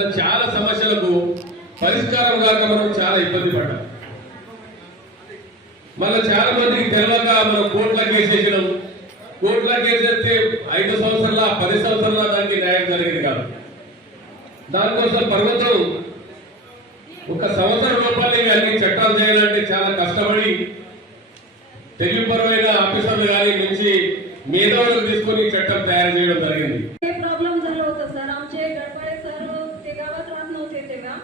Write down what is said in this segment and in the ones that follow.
అట్లా చాలా సమస్యలకు పరిష్కారం కాక మనం చాలా ఇబ్బంది పడ్డాం. మళ్ళీ చాలా మందికి తెలియక మనం కోర్టులో కేసేసినాం. కోర్టులో కేసేస్తే 5 సంవత్సరాల 10 సంవత్సరాల దానికి న్యాయం జరిగింది కాదు. దానికోసం ప్రభుత్వం 1 సంవత్సరం లోపలే అన్ని చట్టాలు చేయాలంటే చాలా కష్టపడి తెలివిపరమైన ఆఫీసర్లు కానీ నుంచి మేధావులకు తీసుకొని चट्टम तयार చేయడం జరిగింది. हे प्रॉब्लेम झालं होतं सर. आमचे गडबडे सर ते गावात राहत नव्हते तेव्हा.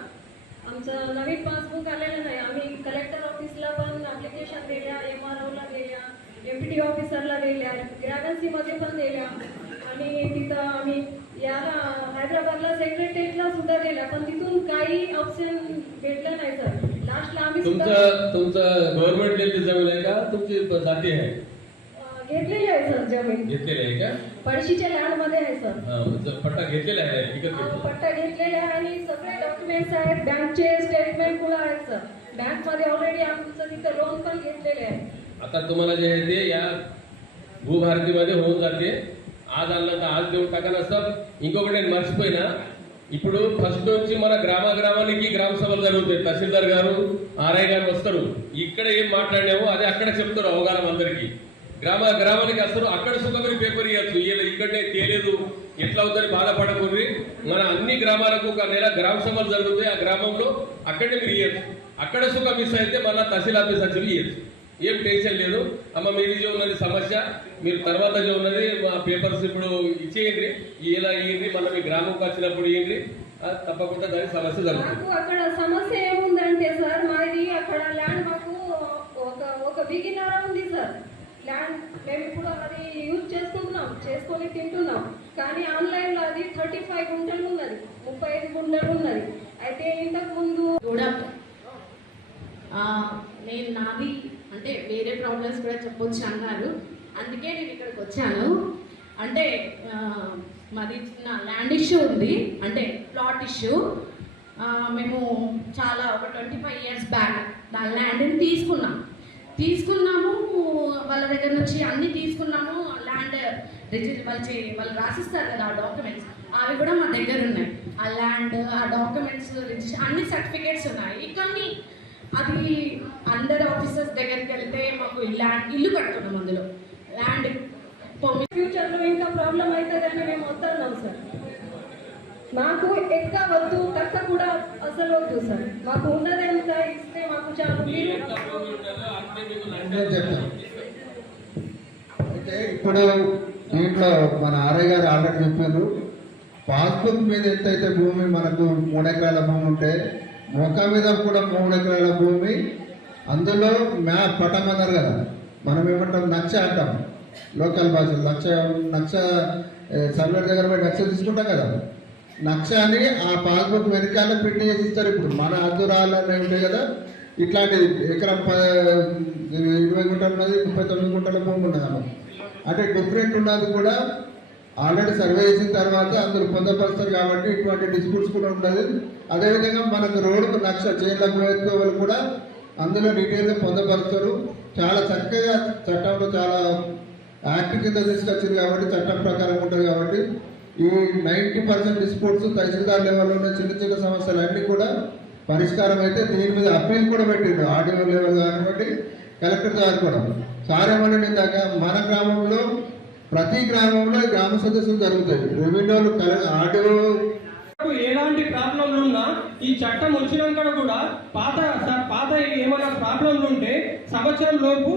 आमचं नवीन पासबुक आलेलं नाही. आम्ही कलेक्टर ऑफिसला पण ऍप्लिकेशन दिल्या, एमआरओला दिल्या, एमपीटी ऑफिसरला दिल्या, ग्रॅव्हन्सी मध्ये पण दिल्या आणि तिथं आम्ही याला हैदराबादला सेक्रेटरीला सुद्धा दिल्या, पण तिथून काही ऑप्शन भेटलं नाही सर. लास्टला आम्ही तुमचं गव्हर्नमेंट जमीन आहे का तुमची जाती आहे? घेतलेली आहे सर जमीन. घेतलेली आहे का? पळशीच्या लँड मध्ये आहे सर. पट्टा घेतलेला आहे? पट्टा घेतलेला आहे आणि सगळे डॉक्युमेंट्स आहेत, बँकचे स्टेटमेंट पण आहेत सर. बँक मध्ये ऑलरेडी आमचं तिथं लोन पण घेतलेले आहे. आता तुम्हाला जे आहे ते या భూభారతిमध्ये होऊन जाते. आज అన్న आज देऊन टाकाना सब. ఇంకొకటి నేను మర్చిపోయినా, ఇప్పుడు ఫస్ట్ నుంచి మన గ్రామానికి గ్రామ సభలు జరుగుతాయి. తహసీల్దార్ గారు ఆర్ఐ గారు వస్తారు. ఇక్కడ ఏం మాట్లాడామో అదే అక్కడ చెప్తారు అవగాహన అందరికీ. గ్రామానికి వస్తారు. అక్కడ సుఖమని పేపర్ ఇవ్వచ్చు. ఇక్కడనే తేలేదు ఎట్లా అవుతుంది బాధపడకూడదు. మన అన్ని గ్రామాలకు 1 నెల గ్రామ సభలు జరుగుతాయి. ఆ గ్రామంలో అక్కడే మీరు ఇవ్వచ్చు. అక్కడ సుఖం మిస్ అయితే మళ్ళీ తహసీల్ ఆఫీస్ వచ్చి ఇవ్వచ్చు. ఏం టెన్షన్ లేదు. అమ్మ మీది যে ఉన్నది సమస్య మీరు తర్వాత যে ఉన్నది మా పేపర్స్ ఇప్పుడు ఇచ్చేయండి. ఇలా ఇవ్వండి, మళ్ళీ మీ గ్రామంకి వచ్చినప్పుడు ఇవ్వండి. తప్పకుండా దాని సమస్య జరుగుతుంది. అక్కడ సమస్య ఏముందంటే సార్, మాది అక్కడ ల్యాండ్ మాకు ఒక బిగినర్ ఉంది సార్. ల్యాండ్ మేము ఇప్పుడు అది యూజ్ చేసుకొని తింటున్నాం. కానీ ఆన్లైన్ లో అది 35 గుంటలు ఉన్నది, 35 గుంటలు ఉన్నది. అయితే ఇంతకు ముందు నేను నాది అంటే వేరే ప్రాబ్లమ్స్ కూడా చెప్పొచ్చు అన్నారు. అందుకే నేను ఇక్కడికి వచ్చాను. అంటే మాది చిన్న ల్యాండ్ ఇష్యూ ఉంది, అంటే ప్లాట్ ఇష్యూ. మేము చాలా ఒక 25 ఇయర్స్ బ్యాక్ దాని ల్యాండ్ని తీసుకున్నాము. వాళ్ళ దగ్గర నుంచి అన్నీ తీసుకున్నాము. ల్యాండ్ వాళ్ళు రాసిస్తారు కదా ఆ డాక్యుమెంట్స్, అవి కూడా మా దగ్గర ఉన్నాయి. ఆ ల్యాండ్, ఆ డాక్యుమెంట్స్, అన్ని సర్టిఫికేట్స్ ఉన్నాయి. కానీ అది అందరు ఆఫీసర్స్ దగ్గరికి వెళ్తే మాకు ఇల్లు కడుతున్నాం, అందులో ల్యాండ్ ఫ్యూచర్ లో ఇంకా ప్రాబ్లం అవుతుందని మేము వస్తున్నాం సార్. మాకు ఎక్కువ వద్దు, తక్కువ కూడా అసలు వద్దు సార్. మాకు ఉన్నది ఎంత ఇస్తే మాకు చాలు. అయితే ఇప్పుడు దీంట్లో మన ఆర్ఐ గారు ఆల్రెడీ చెప్పారు, పాస్బుక్ మీద ఎంతైతే భూమి మనకు 3 ఎకరాల భూమి ఉంటే మొక్క మీద కూడా 3 ఎకరాల భూమి, అందులో మ్యాప్ పటం అన్నారు కదా, మనం ఏమంటాం నక్ష అంటాం లోకల్ భాషలో. నక్ష సర్వేర్ దగ్గర పోయి నక్ష తీసుకుంటాం కదా, నక్ష అని ఆ పాస్బుక్ వెనకాల ప్రింట్ చేసి ఇస్తారు. ఇప్పుడు మన అద్దురాలనే ఉంటాయి కదా, ఇట్లాంటి ఎకరం 20 గుంటలు ఉన్నది, 39 గుంటల భూమి ఉన్నది అన్నమాట. అంటే డిఫరెంట్ ఉన్నది కూడా ఆల్రెడీ సర్వే చేసిన తర్వాత అందరూ పొందపరుస్తారు కాబట్టి ఇటువంటి డిస్ప్యూట్స్ కూడా ఉంటుంది. అదేవిధంగా మనకు రోడ్డుకు నక్ష చేయలకు వేసుకోవాలి కూడా అందులో డీటెయిల్గా పొందపరుస్తారు. చాలా చక్కగా చట్టంలో చాలా యాక్ట్ కింద తీసుకొచ్చింది కాబట్టి చట్టం ప్రకారం ఉంటుంది. కాబట్టి ఈ 90% డిస్ప్యూట్స్ తహసీల్దార్ లెవెల్లో ఉన్న చిన్న సమస్యలు అన్నీ కూడా పరిష్కారం అయితే దీని మీద అప్పీల్ కూడా పెట్టిండు. ఆర్డీఓ లెవెల్ కానివ్వండి, కలెక్టర్ గారు కూడా. సార్ ఏమంటే ఇందాక మన గ్రామంలో ప్రతి గ్రామంలో గ్రామ సదస్సులు జరుగుతాయి. రెవెన్యూలు ఆర్డీఓ ఎలాంటి ప్రాబ్లంలు ఉన్నా ఈ చట్టం వచ్చినాక కూడా పాత ఏమైనా ప్రాబ్లంలు ఉంటే సంవత్సరం లోపు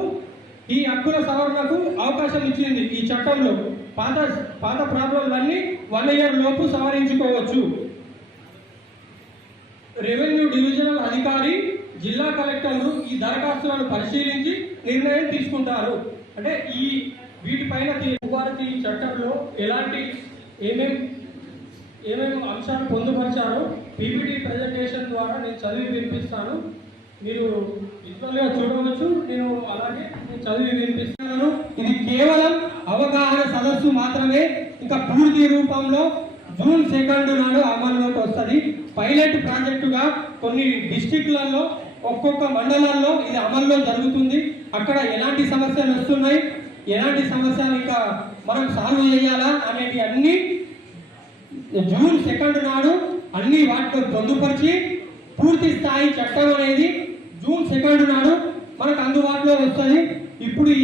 ఈ హక్కుల సవరణకు అవకాశం ఇచ్చింది ఈ చట్టంలో. పాత ప్రాబ్లంలన్నీ 1 ఇయర్ లోపు సవరించుకోవచ్చు. రెవెన్యూ డివిజనల్ అధికారి, జిల్లా కలెక్టర్లు ఈ దరఖాస్తులను పరిశీలించి నిర్ణయం తీసుకుంటారు. అంటే వీటిపైన భూభారతి చట్టంలో ఏమేమి అంశాలు పొందుపరిచారో పీపీటీ ప్రజెంటేషన్ ద్వారా నేను చదివి వినిపిస్తాను. మీరు విజువల్గా చూడవచ్చు. అలాగే నేను చదివి వినిపిస్తున్నాను. ఇది కేవలం అవగాహన సదస్సు మాత్రమే. ఇంకా పూర్తి రూపంలో జూన్ 2 నాడు అమల్లోకి వస్తుంది. పైలట్ ప్రాజెక్టుగా కొన్ని డిస్ట్రిక్ట్లలో ఒక్కొక్క మండలాల్లో ఇది అమల్లో జరుగుతుంది. అక్కడ ఎలాంటి సమస్యలు వస్తున్నాయి, ఎలాంటి సమస్యలు ఇంకా మనం సాల్వ్ చేయాలా అనేవి అన్ని జూన్ 2 నాడు అన్ని అన్ని వాటిలో పొందుపరిచి పూర్తి స్థాయి చట్టం అనేది జూన్ 2 నాడు మనకు అందుబాటులో వస్తుంది. ఇప్పుడు ఈ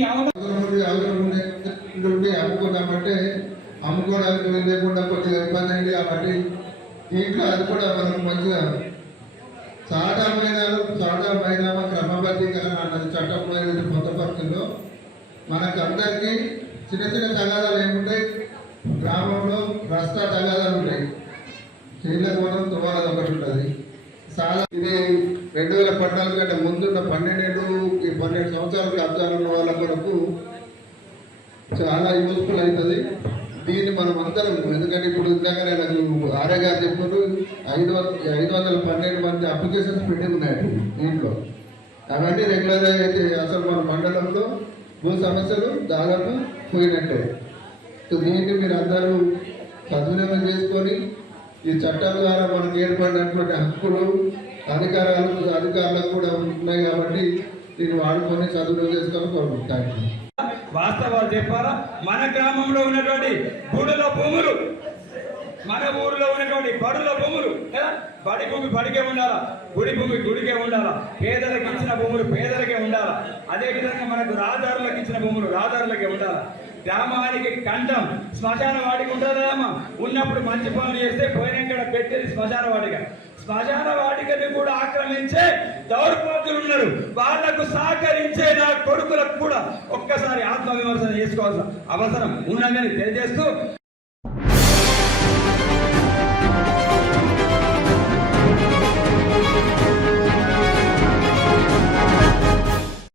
నుండి అమ్ముకున్నామంటే అమ్ముకోవడానికి లేకుండా కొద్దిగా ఇబ్బంది అయింది కాబట్టి దీంట్లో అది కూడా మనం మంచిగా సాదా మైదానం క్రమబద్ధీకరణ అన్నది చట్టంలో ఏదైతే పొందపడుతుందో మనకు అందరికీ చిన్న చిన్న తగాదాలు ఏముంటాయి, గ్రామంలో రస్తా తగాదాలు ఉంటాయి, నీళ్ళ దూరం తువాలది ఒకటి ఉంటుంది. ఇది 2014 కంటే ముందున్న 12 సంవత్సరాలకు అబ్జాలు ఉన్న వాళ్ళ కొరకు చాలా యూస్ఫుల్ అవుతుంది. దీన్ని మనం అందరం, ఎందుకంటే ఇప్పుడు ఇందాకనే నాకు ఆర్ఏ గారు చెప్పారు 512 మంది అప్లికేషన్స్ పెట్టి ఉన్నాయి దీంట్లో. అవన్నీ రెగ్యులర్ అయితే అసలు మన మండలంలో భూ సమస్యలు దాదాపు పోయినట్టే. సో దీన్ని మీరు అందరూ సద్వినియోగం చేసుకొని ఈ చట్టాల ద్వారా మనకు ఏర్పడినటువంటి హక్కులు అధికారులకు కూడా ఉన్నాయి కాబట్టి దీన్ని వాడుకొని సద్వినియోగం చేసుకొని కోరుకుంటాను. వాస్తవాలు చెప్పాలా? మన గ్రామంలో ఉన్నటువంటి గుడుల భూములు, మన ఊరిలో ఉన్నటువంటి బడుల భూములు కదా, బడి భూమి బడికే ఉండాలా, గుడి భూమి గుడికే ఉండాలా, పేదలకు ఇచ్చిన భూములు పేదలకే ఉండాలా, అదేవిధంగా మనకు రాజారులకు ఇచ్చిన భూములు రాజారులకే ఉండాలా. గ్రామానికి కంఠం శ్మశాన వాటికి ఉంటుందా అమ్మ? ఉన్నప్పుడు మంచి పనులు చేస్తే పోయినాక పెట్టేది శ్మశాన వాటిక. శ్మశాన వాటికని కూడా ఆక్రమించే దౌర్భాగ్యులు ఉన్నారు. వాళ్లకు సహకరించే నా కొడుకులకు కూడా ఒక్కసారి ఆత్మవిమర్శన చేసుకోవాల్సిన అవసరం ఉన్నదని తెలియజేస్తూ